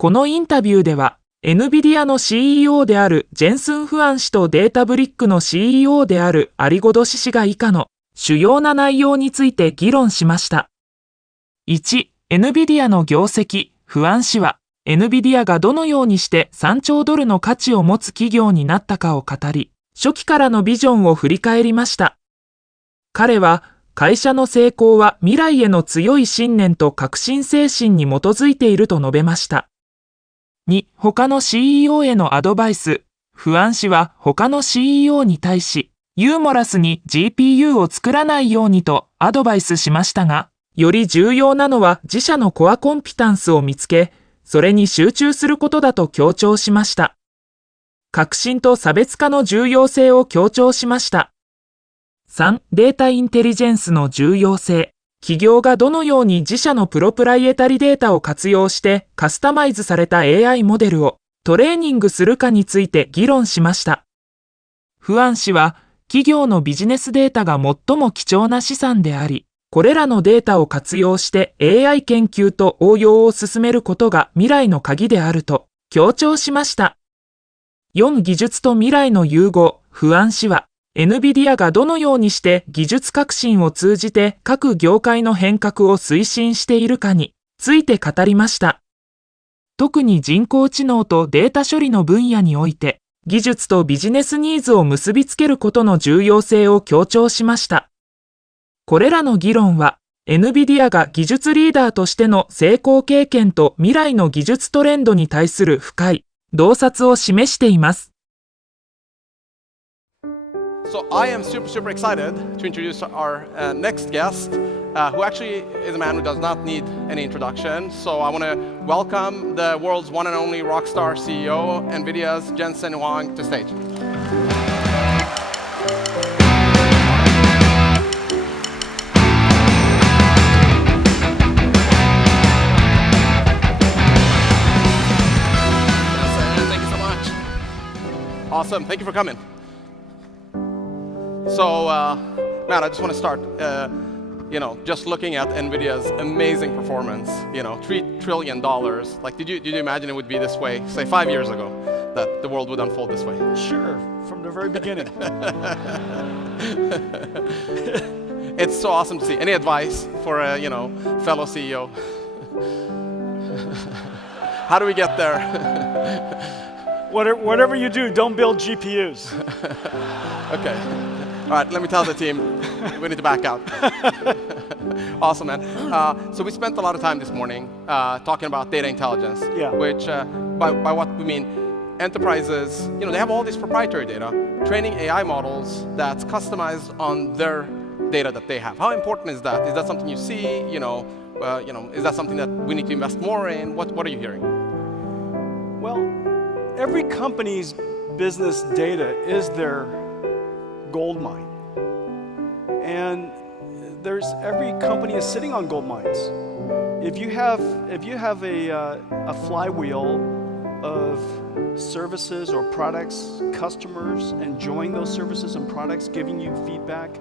このインタビューでは、Nvidiaの CEO であるジェンスン・フアン氏とデータブリックの CEO であるアリゴドシ氏が以下の主要な内容について議論しました。1、Nvidiaの業績、フアン氏は、Nvidiaがどのようにして3兆ドルの価値を持つ企業になったかを語り、初期からのビジョンを振り返りました。彼は、会社の成功は未来への強い信念と革新精神に基づいていると述べました。2、他の CEO へのアドバイス。フアン氏は他の CEO に対し、ユーモラスに GPU を作らないようにとアドバイスしましたが、より重要なのは自社のコアコンピタンスを見つけ、それに集中することだと強調しました。革新と差別化の重要性を強調しました。3、データインテリジェンスの重要性。企業がどのように自社のプロプライエタリデータを活用してカスタマイズされた AI モデルをトレーニングするかについて議論しました。フアン氏は、企業のビジネスデータが最も貴重な資産であり、これらのデータを活用して AI 研究と応用を進めることが未来の鍵であると強調しました。4、技術と未来の融合。フアン氏は、Nvidia がどのようにして技術革新を通じて各業界の変革を推進しているかについて語りました。特に人工知能とデータ処理の分野において、技術とビジネスニーズを結びつけることの重要性を強調しました。これらの議論は、Nvidia が技術リーダーとしての成功経験と未来の技術トレンドに対する深い洞察を示しています。So I am super excited to introduce our next guest, who actually is a man who does not need any introduction. So I want to welcome the world's one and only rockstar CEO, Nvidia's Jensen Huang, to stage. Thank you so much. Awesome. Thank you for coming. So, man, I just want to start, just looking at Nvidia's amazing performance, $3 trillion. Like, did you imagine it would be this way, say 5 years ago, that the world would unfold this way? Sure, from the very beginning. It's so awesome to see. Any advice for a, fellow CEO? How do we get there? Whatever you do, don't build GPUs. Okay. All right, let me tell the team, we need to back out. Awesome, man. So we spent a lot of time this morning talking about data intelligence, which by what we mean, enterprises, they have all this proprietary data, training AI models that's customized on their data that they have. How important is that? Is that something you see? Is that something that we need to invest more in? What are you hearing? Well, every company's business data is their gold mine, and every company is sitting on gold mines. If you have a flywheel of services or products, customers enjoying those services and products, giving you feedback,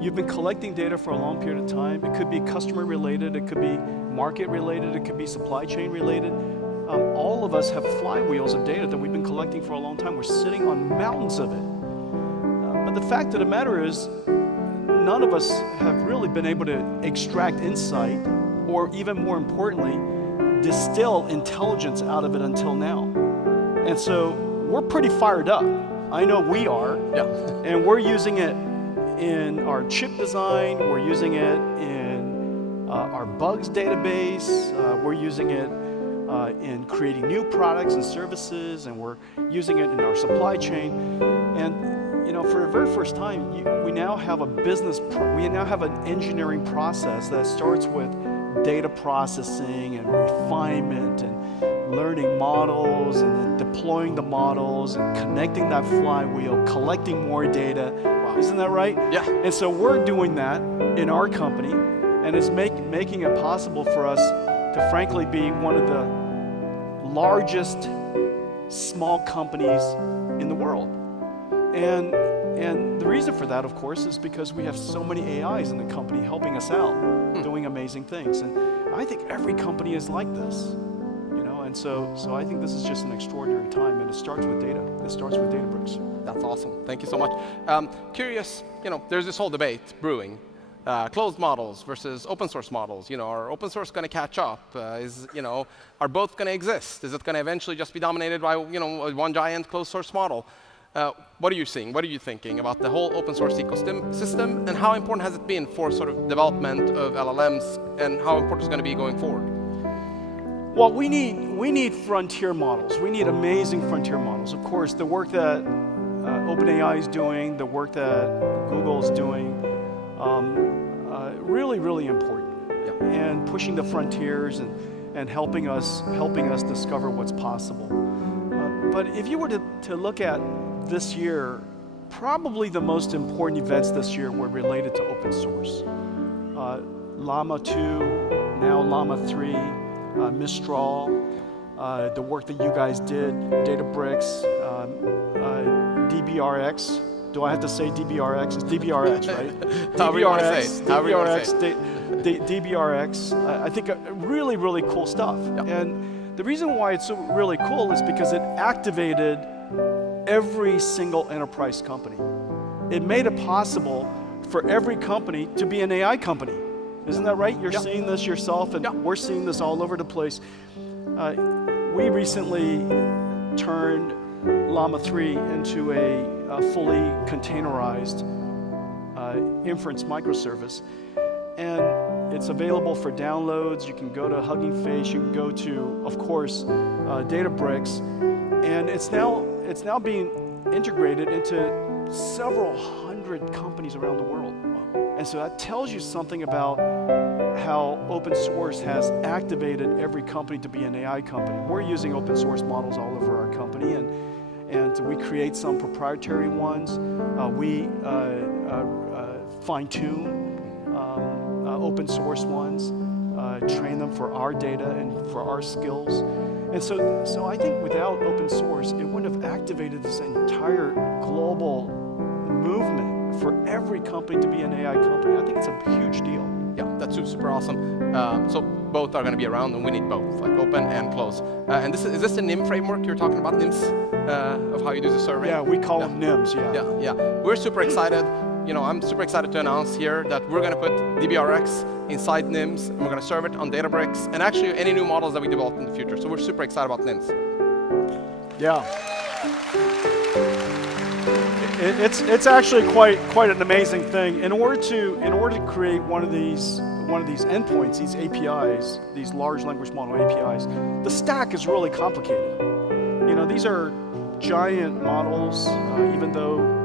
you've been collecting data for a long period of time. It could be customer related, it could be market related, it could be supply chain related. All of us have flywheels of data that we've been collecting for a long time. We're sitting on mountains of it. But the fact of the matter is, none of us have really been able to extract insight, or even more importantly, distill intelligence out of it until now. And so we're pretty fired up. I know we are. Yeah. And we're using it in our chip design. We're using it in our bugs database. We're using it in creating new products and services, and we're using it in our supply chain. And for the very first time, we now have an engineering process that starts with data processing and refinement and learning models and then deploying the models and connecting that flywheel, collecting more data. Wow. Isn't that right? Yeah. And so we're doing that in our company, and it's making it possible for us to frankly be one of the largest small companies in the world. And the reason for that, of course, is because we have so many AIs in the company helping us out, doing amazing things. And I think every company is like this, And so I think this is just an extraordinary time, and it starts with data. It starts with Databricks. That's awesome. Thank you so much. Curious, there's this whole debate brewing. Closed models versus open source models. Are open source going to catch up? Are both going to exist? Is it going to eventually just be dominated by one giant closed source model? What are you seeing? What are you thinking about the whole open source ecosystem, and how important has it been for sort of development of LLMs, and how important is it going to be going forward? Well, we need frontier models. We need amazing frontier models. Of course, the work that OpenAI is doing, the work that Google is doing, really important. Yep. And pushing the frontiers and helping us discover what's possible. But if you were to look at this year, probably the most important events this year were related to open source. Llama 2, now Llama 3, Mistral, the work that you guys did, Databricks, DBRX. Do I have to say DBRX? It's DBRX, right? DBRX. I think really, really cool stuff. Yep. And the reason why it's so really cool is because it activated every single enterprise company. It made it possible for every company to be an AI company. Isn't that right? You're seeing this yourself, and we're seeing this all over the place. We recently turned Llama 3 into a fully containerized inference microservice. And it's available for downloads. You can go to Hugging Face. You can go to, of course, Databricks. And it's now being integrated into several hundred companies around the world. And so that tells you something about how open source has activated every company to be an AI company. We're using open source models all over our company, and we create some proprietary ones. We fine-tune open source ones, train them for our data and for our skills. And so I think without open source, it wouldn't have activated this entire global movement for every company to be an AI company. I think it's a huge deal. Yeah, that's super awesome. So both are going to be around, and we need both, like open and close. And is this the NIM framework you're talking about, NIMs, of how you do the survey? Yeah, we call them NIMs, Yeah. We're super excited. I'm super excited to announce here that we're going to put DBRX inside NIMs, and we're going to serve it on Databricks, and actually any new models that we develop in the future. So we're super excited about NIMs. Yeah. It's actually quite an amazing thing. In order to create one of these endpoints, these APIs, these large language model APIs, the stack is really complicated. These are giant models, even though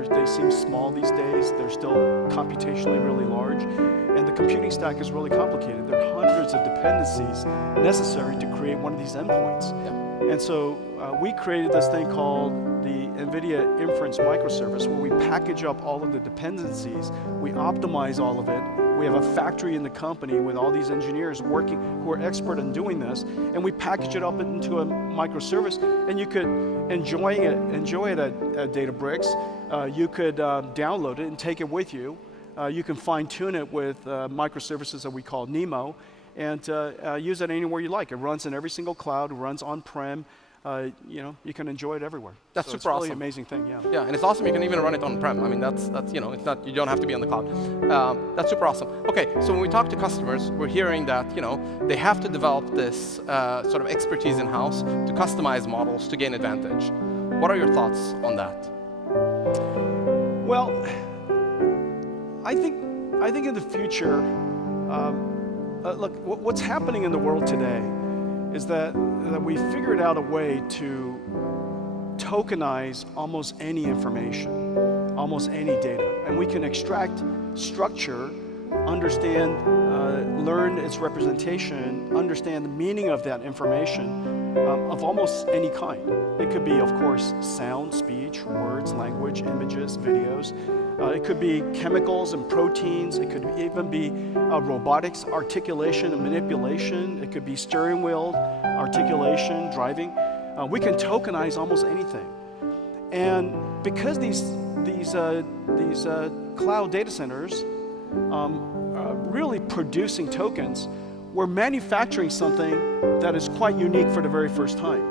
they seem small these days, they're still computationally really large, and the computing stack is really complicated. There are hundreds of dependencies necessary to create one of these endpoints. Yeah. And so we created this thing called the Nvidia Inference Microservice, where we package up all of the dependencies, we optimize all of it. We have a factory in the company with all these engineers working who are expert in doing this, and we package it up into a microservice, and you could enjoy it at Databricks. You could download it and take it with you. You can fine-tune it with microservices that we call NeMo, and use it anywhere you like. It runs in every single cloud, it runs on-prem. You can enjoy it everywhere. That's so super it's really awesome. Amazing thing, yeah. Yeah, and it's awesome. You can even run it on-prem. I mean, that's it's not, you don't have to be on the cloud. That's super awesome. Okay, so when we talk to customers, we're hearing that they have to develop this sort of expertise in-house to customize models to gain advantage. What are your thoughts on that? Well, I think in the future, look, what's happening in the world today is that we figured out a way to tokenize almost any information, almost any data, and we can extract structure, understand, learn its representation, understand the meaning of that information of almost any kind. It could be, of course, sound, speech, words, language, images, videos. It could be chemicals and proteins. It could even be robotics, articulation and manipulation. It could be steering wheel, articulation, driving. We can tokenize almost anything. And because these cloud data centers are really producing tokens, we're manufacturing something that is quite unique for the very first time.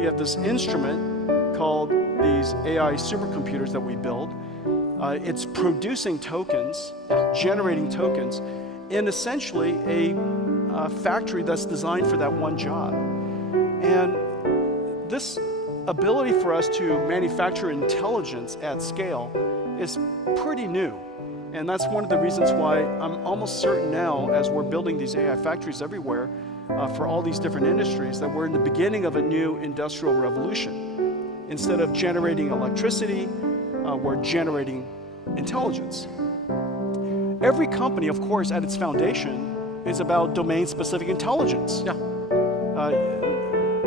You have this instrument called these AI supercomputers that we build. It's producing tokens, generating tokens, in essentially a factory that's designed for that one job. And this ability for us to manufacture intelligence at scale is pretty new. And that's one of the reasons why I'm almost certain now, as we're building these AI factories everywhere for all these different industries, that we're in the beginning of a new industrial revolution. Instead of generating electricity, we're generating intelligence. Every company, of course, at its foundation is about domain-specific intelligence. Yeah.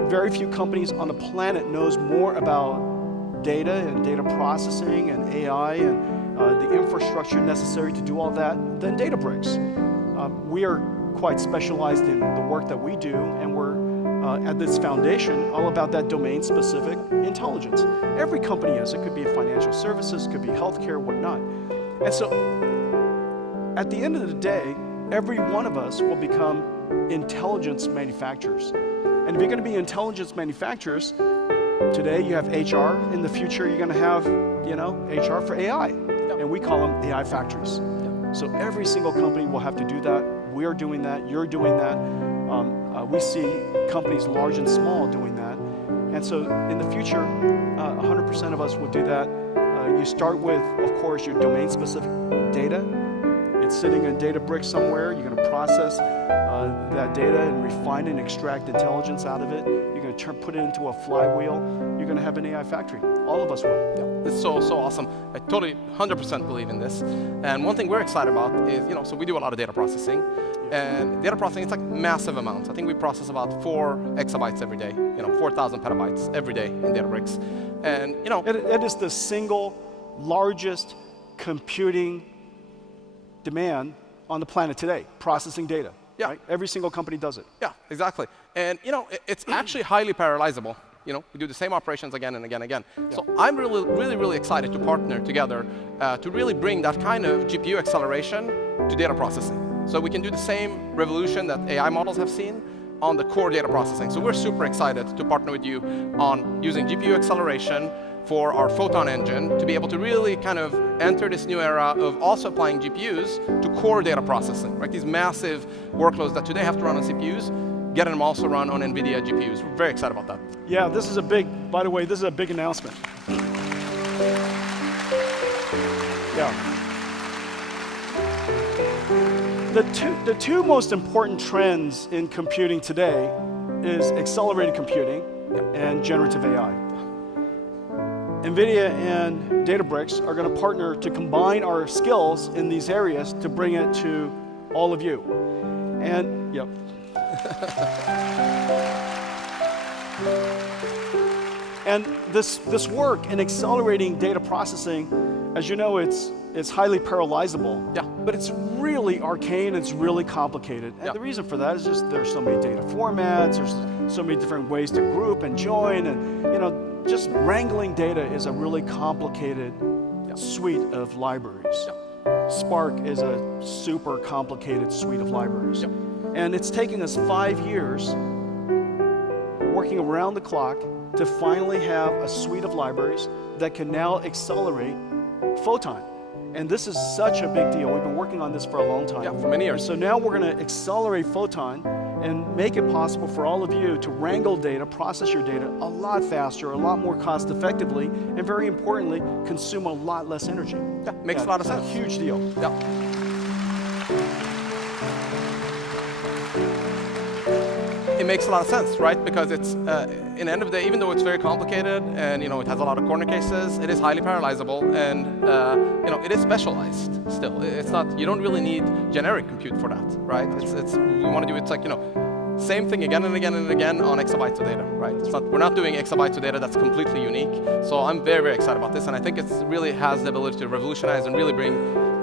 Very few companies on the planet knows more about data and data processing and AI and the infrastructure necessary to do all that than Databricks. We are quite specialized in the work that we do, and we're at this foundation all about that domain-specific intelligence. Every company is. It could be financial services, it could be healthcare, whatnot. And so at the end of the day, every one of us will become intelligence manufacturers. And if you're going to be intelligence manufacturers, today you have HR. In the future, you're going to have, HR for AI. And we call them AI factories. So every single company will have to do that. We're doing that. You're doing that. We see companies large and small doing that. And so in the future, 100% of us will do that. You start with, of course, your domain-specific data. It's sitting in Databricks somewhere. You're going to process that data and refine and extract intelligence out of it. You're going to put it into a flywheel. You're going to have an AI factory. All of us will. Yeah, it's so awesome. I totally 100% believe in this. And one thing we're excited about is, so we do a lot of data processing. And data processing, it's like massive amounts. I think we process about 4 exabytes every day, 4,000 petabytes every day in Databricks. And, It is the single largest computing demand on the planet today, processing data. Yeah. Right? Every single company does it. Yeah, exactly. And it's actually highly parallelizable. We do the same operations again and again and again. Yeah. So I'm really excited to partner together to really bring that kind of GPU acceleration to data processing. So we can do the same revolution that AI models have seen on the core data processing. So we're super excited to partner with you on using GPU acceleration for our Photon engine to be able to really kind of enter this new era of also applying GPUs to core data processing, right? These massive workloads that today have to run on CPUs, getting them also run on Nvidia GPUs. We're very excited about that. Yeah, this is by the way, this is a big announcement. Yeah. The two most important trends in computing today is accelerated computing and generative AI. Nvidia and Databricks are going to partner to combine our skills in these areas to bring it to all of you. And, yep. And this work in accelerating data processing, as you know, it's highly parallelizable. Yeah. But it's really arcane, it's really complicated. And the reason for that is just there's so many data formats, there's so many different ways to group and join, and just wrangling data is a really complicated suite of libraries. Yeah. Spark is a super complicated suite of libraries. Yeah. And it's taking us 5 years working around the clock to finally have a suite of libraries that can now accelerate Photon. And this is such a big deal. We've been working on this for a long time. Yeah, for many years. So now we're going to accelerate Photon and make it possible for all of you to wrangle data, process your data a lot faster, a lot more cost effectively, and very importantly, consume a lot less energy. Yeah, makes a lot of sense. It's a huge deal. Yeah. It makes a lot of sense, right? Because it's, in the end of the day, even though it's very complicated and it has a lot of corner cases, it is highly parallelizable and it is specialized still. It's not, you don't really need generic compute for that, right? We want to do it's like, same thing again and again and again on exabytes of data, right? We're not doing exabytes of data that's completely unique. So I'm very excited about this, and I think it really has the ability to revolutionize and really bring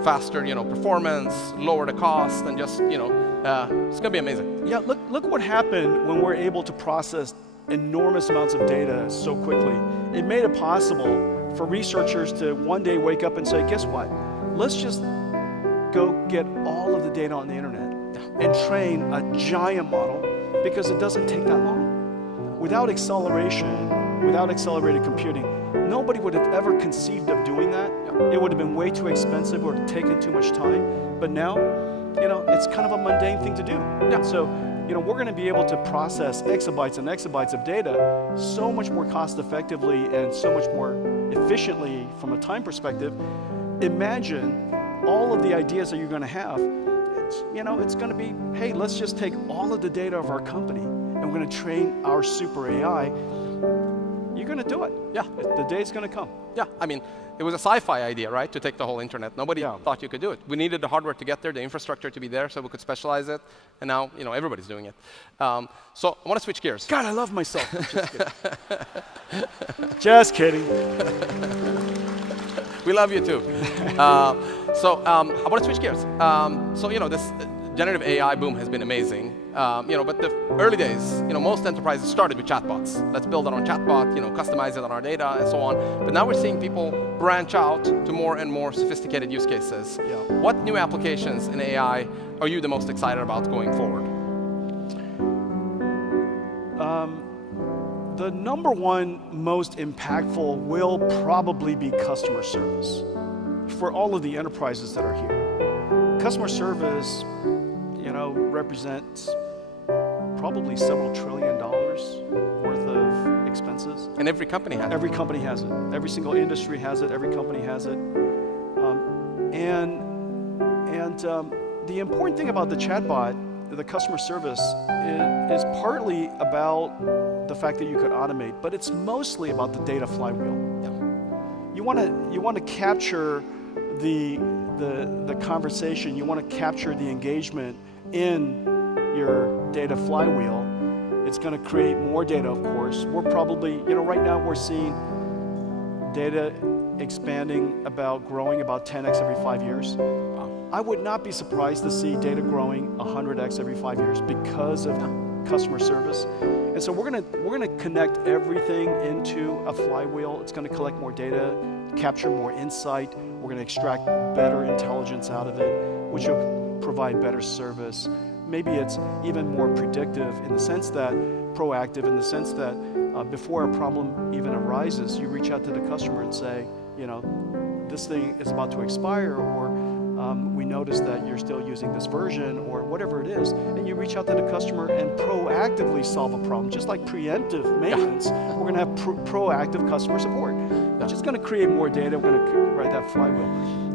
faster, performance, lower the cost, and just, it's gonna be amazing. Yeah, look what happened when we're able to process enormous amounts of data so quickly. It made it possible for researchers to one day wake up and say, guess what? Let's just go get all of the data on the internet. and train a giant model because it doesn't take that long. Without acceleration, without accelerated computing, nobody would have ever conceived of doing that. It would have been way too expensive or taken too much time. But now, it's kind of a mundane thing to do. So, we're going to be able to process exabytes and exabytes of data so much more cost effectively and so much more efficiently from a time perspective. Imagine all of the ideas that you're going to have. It's going to be, hey, let's just take all of the data of our company and we're going to train our super AI. You're going to do it. Yeah. The day's going to come. Yeah, I mean, it was a sci-fi idea, right, to take the whole internet. Nobody thought you could do it. We needed the hardware to get there, the infrastructure to be there, so we could specialize it. And now, everybody's doing it. So I want to switch gears. God, I love myself. Just kidding. We love you too. So I want to switch gears. This generative AI boom has been amazing. But the early days, most enterprises started with chatbots. Let's build our own chatbot, customize it on our data, and so on. But now we're seeing people branch out to more and more sophisticated use cases. Yeah. What new applications in AI are you the most excited about going forward? The number one most impactful will probably be customer service for all of the enterprises that are here. Customer service, represents probably several $1 trillion worth of expenses. And every company has it. Every company has it. Every single industry has it. Every company has it. The important thing about the chatbot, the customer service, is partly about the fact that you could automate, but it's mostly about the data flywheel. Yeah. You want to capture the conversation. You want to capture the engagement in your data flywheel. It's going to create more data, of course. We're probably, right now we're seeing data expanding growing about 10x every 5 years. Wow. I would not be surprised to see data growing 100x every 5 years because of customer service. And so we're gonna connect everything into a flywheel. It's gonna collect more data, capture more insight. We're gonna extract better intelligence out of it, which will provide better service. Maybe it's even more predictive in the sense that, proactive in the sense that before a problem even arises, you reach out to the customer and say, this thing is about to expire, or we noticed that you're still using this version, or whatever it is, and you reach out to the customer and proactively solve a problem, just like preemptive maintenance. We're going to have proactive customer support, which is going to create more data. We're going to write that flywheel.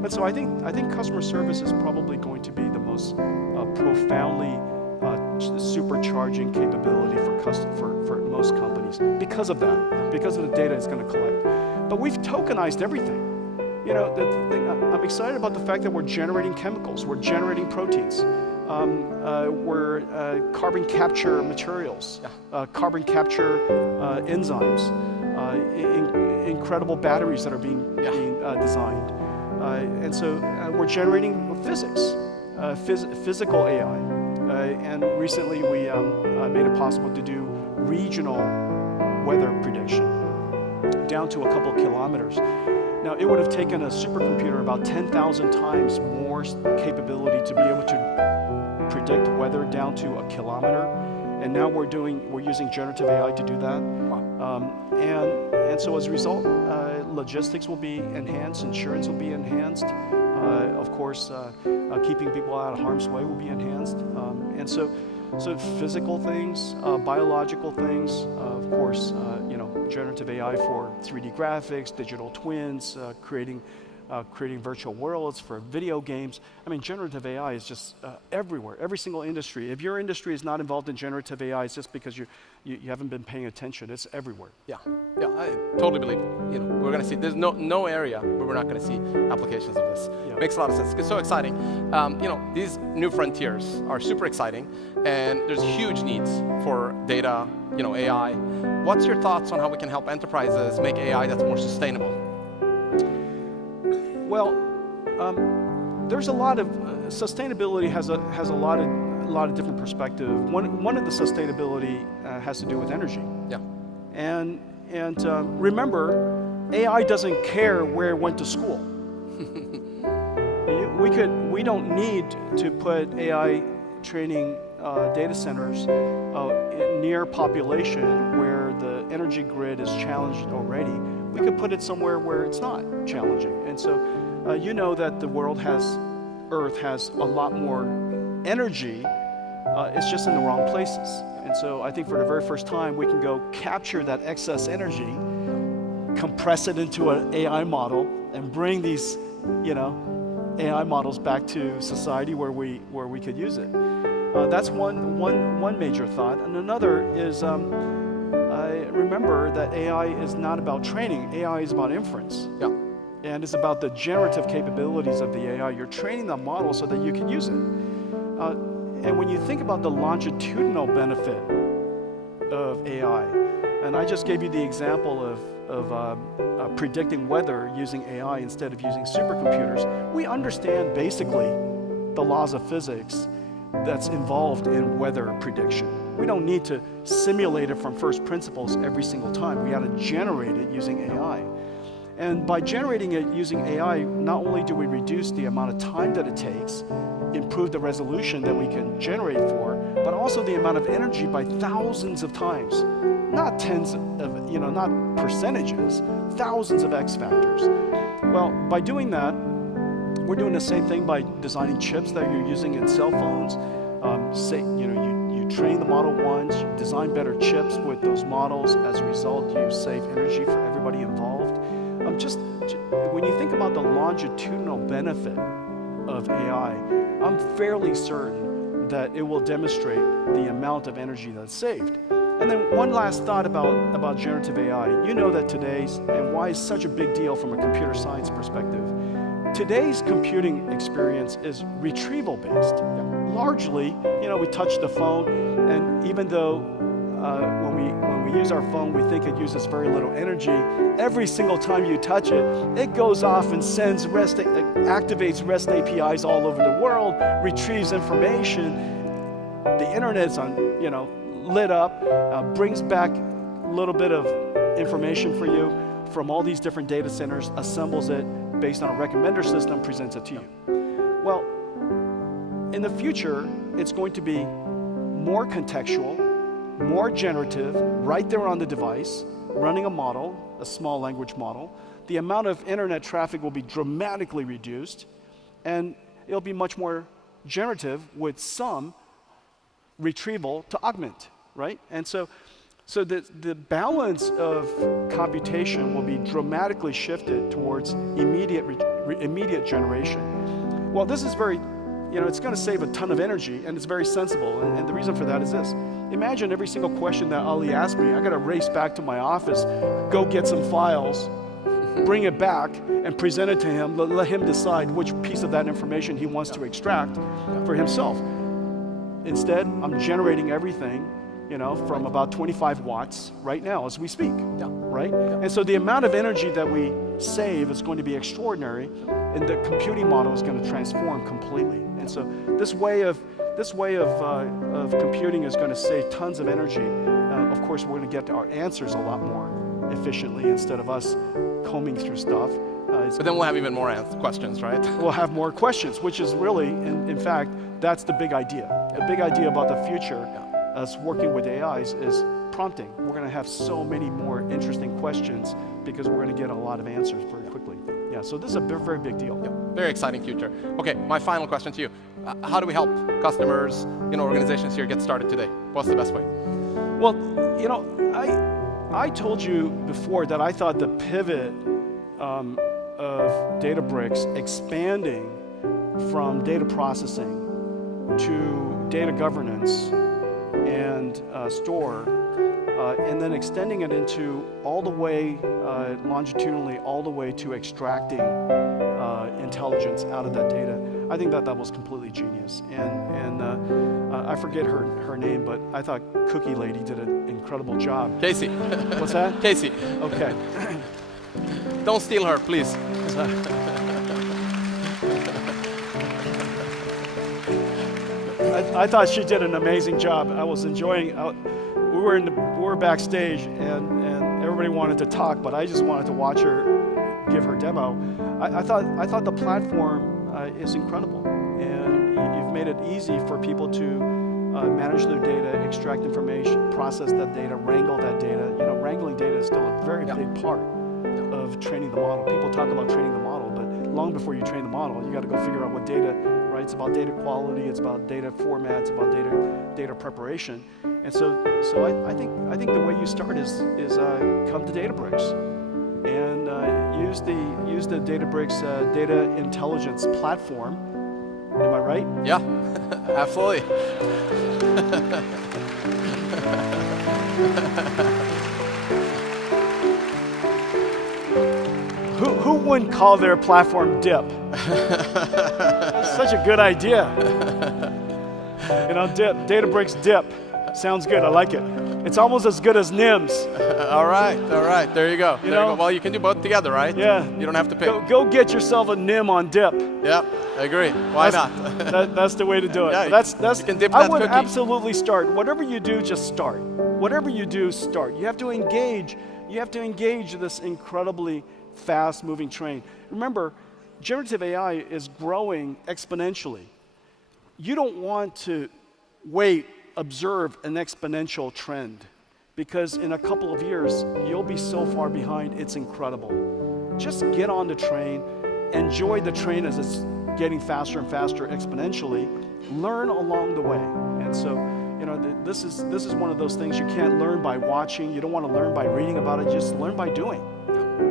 And so I think customer service is probably going to be the most profoundly supercharging capability for most companies because of that, because of the data it's going to collect. But we've tokenized everything. I'm excited about the fact that we're generating chemicals, we're generating proteins, we're carbon capture materials, carbon capture enzymes, incredible batteries that are being designed. And so we're generating physics, physical AI. And recently we made it possible to do regional weather prediction down to a couple of kilometers. Now, it would have taken a supercomputer about 10,000 times more capability to be able to predict weather down to a kilometer. And now we're using generative AI to do that. And so as a result, logistics will be enhanced, insurance will be enhanced. Of course, keeping people out of harm's way will be enhanced. And so physical things, biological things, of course, generative AI for 3D graphics, digital twins, creating virtual worlds for video games. I mean, generative AI is just everywhere, every single industry. If your industry is not involved in generative AI, it's just because you haven't been paying attention. It's everywhere. Yeah, I totally believe it. We're going to see, there's no area where we're not going to see applications of this. Yeah. Makes a lot of sense. It's so exciting. These new frontiers are super exciting, and there's huge needs for data, AI. What's your thoughts on how we can help enterprises make AI that's more sustainable? Well, there's a lot of sustainability has a lot of different perspective. One of the sustainability has to do with energy. Yeah. And remember, AI doesn't care where it went to school. We don't need to put AI training data centers near population where the energy grid is challenged already, we could put it somewhere where it's not challenging. And so you know that the Earth has a lot more energy, it's just in the wrong places. And so I think for the very first time, we can go capture that excess energy, compress it into an AI model, and bring these, AI models back to society where we could use it. That's one major thought. And another is, I remember that AI is not about training. AI is about inference. Yeah. And it's about the generative capabilities of the AI. You're training the model so that you can use it. And when you think about the longitudinal benefit of AI, and I just gave you the example of predicting weather using AI instead of using supercomputers, we understand basically the laws of physics that's involved in weather prediction. We don't need to simulate it from first principles every single time. We got to generate it using AI. And by generating it using AI, not only do we reduce the amount of time that it takes, improve the resolution that we can generate for, but also the amount of energy by thousands of times. Not tens of, not percentages, thousands of X factors. Well, by doing that, we're doing the same thing by designing chips that you're using in cell phones. You train the model once, you design better chips with those models. As a result, you save energy for everybody involved. When you think about the longitudinal benefit of AI, I'm fairly certain that it will demonstrate the amount of energy that's saved. And then one last thought about generative AI. You know that today's, and why it's such a big deal from a computer science perspective, today's computing experience is retrieval based. Largely, we touch the phone, and even though when we use our phone, we think it uses very little energy, every single time you touch it, it goes off and activates REST APIs all over the world, retrieves information. The internet's lit up, brings back a little bit of information for you from all these different data centers, assembles it based on a recommender system, presents it to you. Well, in the future, it's going to be more contextual, more generative, right there on the device, running a model, a small language model. The amount of internet traffic will be dramatically reduced, and it'll be much more generative with some retrieval to augment, right? And so the balance of computation will be dramatically shifted towards immediate generation. Well, this is very, it's going to save a ton of energy, and it's very sensible. And the reason for that is this. Imagine every single question that Ali asked me, I got to race back to my office, go get some files, bring it back, and present it to him, let him decide which piece of that information he wants to extract for himself. Instead, I'm generating everything, from about 25 watts right now as we speak, right? And so the amount of energy that we save is going to be extraordinary, and the computing model is going to transform completely. And so this way of computing is going to save tons of energy. Of course, we're going to get our answers a lot more efficiently instead of us combing through stuff. But then we'll have even more questions, right? We'll have more questions, which is really, in fact, that's the big idea. A big idea about the future, us working with AIs, is prompting. We're going to have so many more interesting questions because we're going to get a lot of answers very quickly. Yeah, so this is a very big deal. Yeah, very exciting future. Okay, my final question to you. How do we help customers, organizations here get started today? What's the best way? Well, I told you before that I thought the pivot of Databricks expanding from data processing to data governance and store, and then extending it into all the way longitudinally, all the way to extracting intelligence out of that data. I think that was completely genius. And I forget her name, but I thought Cookie Lady did an incredible job. Casey. What's that? Casey. Okay. Don't steal her, please. I thought she did an amazing job. I was enjoying. We were backstage, and everybody wanted to talk, but I just wanted to watch her give her demo. I thought the platform is incredible, and you've made it easy for people to manage their data, extract information, process that data, wrangle that data. You know, wrangling data is still a very big part of training the model. People talk about training the model, but long before you train the model, you got to go figure out what data, right? It's about data quality, it's about data formats, about data preparation. And so I think the way you start is come to Databricks and use the Databricks data intelligence platform. Am I right? Yeah, absolutely. Who wouldn't call their platform DIP? That's such a good idea. You know, Databricks DIP. Sounds good, I like it. It's almost as good as NIMS. All right, there you go. Well, you can do both together, right? Yeah. You don't have to pick. Go get yourself a NIM on DIP. Yeah, I agree. Why not? That's the way to do it. Yeah, that's you can dip I that would cookie. absolutely start. Whatever you do, just start. Whatever you do, start. You have to engage this incredibly fast-moving train. Remember, generative AI is growing exponentially. You don't want to observe an exponential trend, because in a couple of years, you'll be so far behind, it's incredible. Just get on the train, enjoy the train as it's getting faster and faster exponentially, learn along the way. And so, you know, this is one of those things you can't learn by watching, you don't want to learn by reading about it, just learn by doing,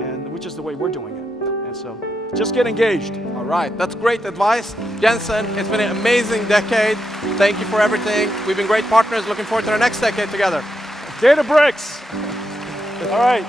and which is the way we're doing it. And so, just get engaged. All right, that's great advice. Jensen, it's been an amazing decade. Thank you for everything. We've been great partners. Looking forward to our next decade together. Databricks. All right.